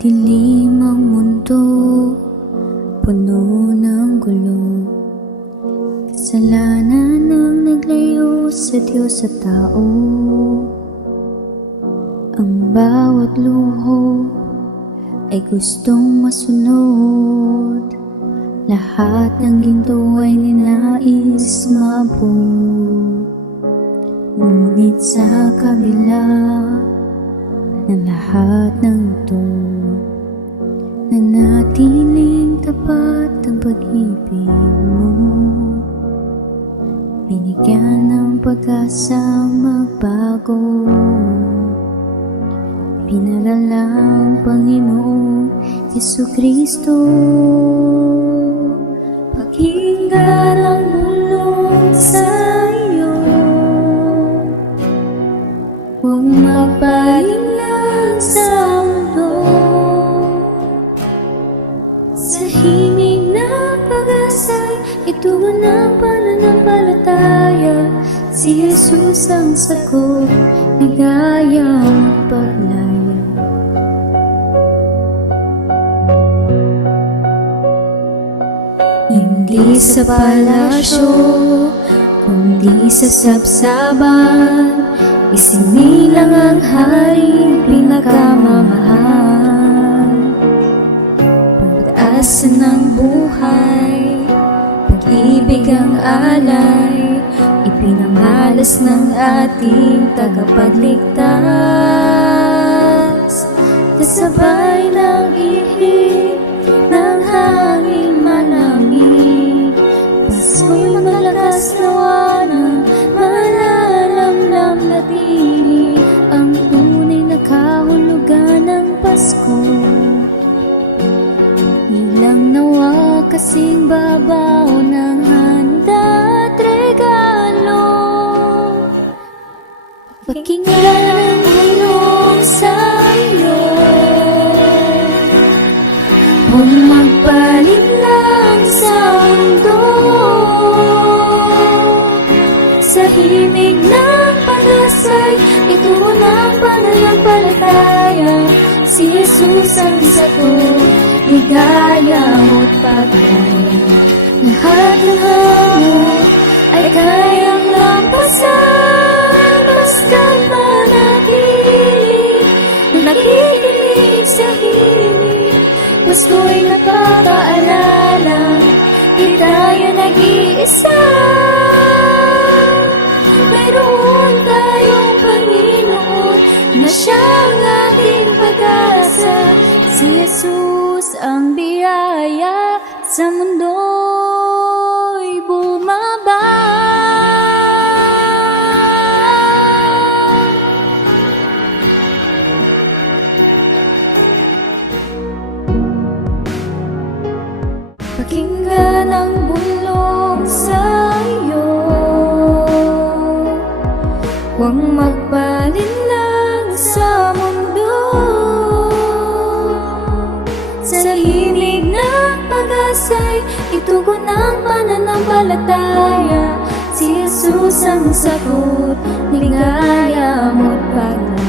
Madilim ang mundo, puno ng gulo. Kasalanan ang naglayo sa Diyos at tao. Ang bawat luho ay gustong masunod. Lahat ng ginto ay ninais mabuo. Ngunit sa kabila ng lahat ng ito, nanatiling tapat ang pag-ibig mo. Binigyan ng pag-asa magbago. Pinaralang Panginoong Jesucristo. Pakinggan ang bulong sa iyo. Huwag magpalinlang sa mundo. Sa himig ng pag-asa'y itungo ng pananampalataya. Si Jesus ang sagot, ligaya at paglaya. Hindi sa palasyo, kundi sa sabsaban, isinilang ang haring pinakamamahal. Pag-asa ng buhay, pag-ibig ang alay, ipinamalas ng ating tagapagligtas. Kasabay ng ihip ng hangin malamig, Pasko'y malakas nawa ng malalamlam na tinig. Ang tunay na kahulugan ng Pasko, ilang nawa kasing babaw ng handa at regalo. Pakinggan ang bulong sa iyo. Huwag magpalinlang sa mundo. Sa himig ng pag-asa'y itungo ng pananampalataya. Si Jesus ang sagot, ligaya mo't paglaya. Lahat ng hamon ay kayang lampasan, basta't manatili, nakikinig sa himig. Pasko'y nakakaalala, di tayo nag-iisa. Mayroon tayong Panginoon na siyang ating pag-asa. Si Jesus ang biyaya sa mundo'y bumaba. Pakinggan ang bulong sa iyo. Huwag magpalinlang sa mundo. Sa himig ng pag-asa'y itugon ng pananampalataya. Si Jesus ang sagot, ligaya mo't paglaya.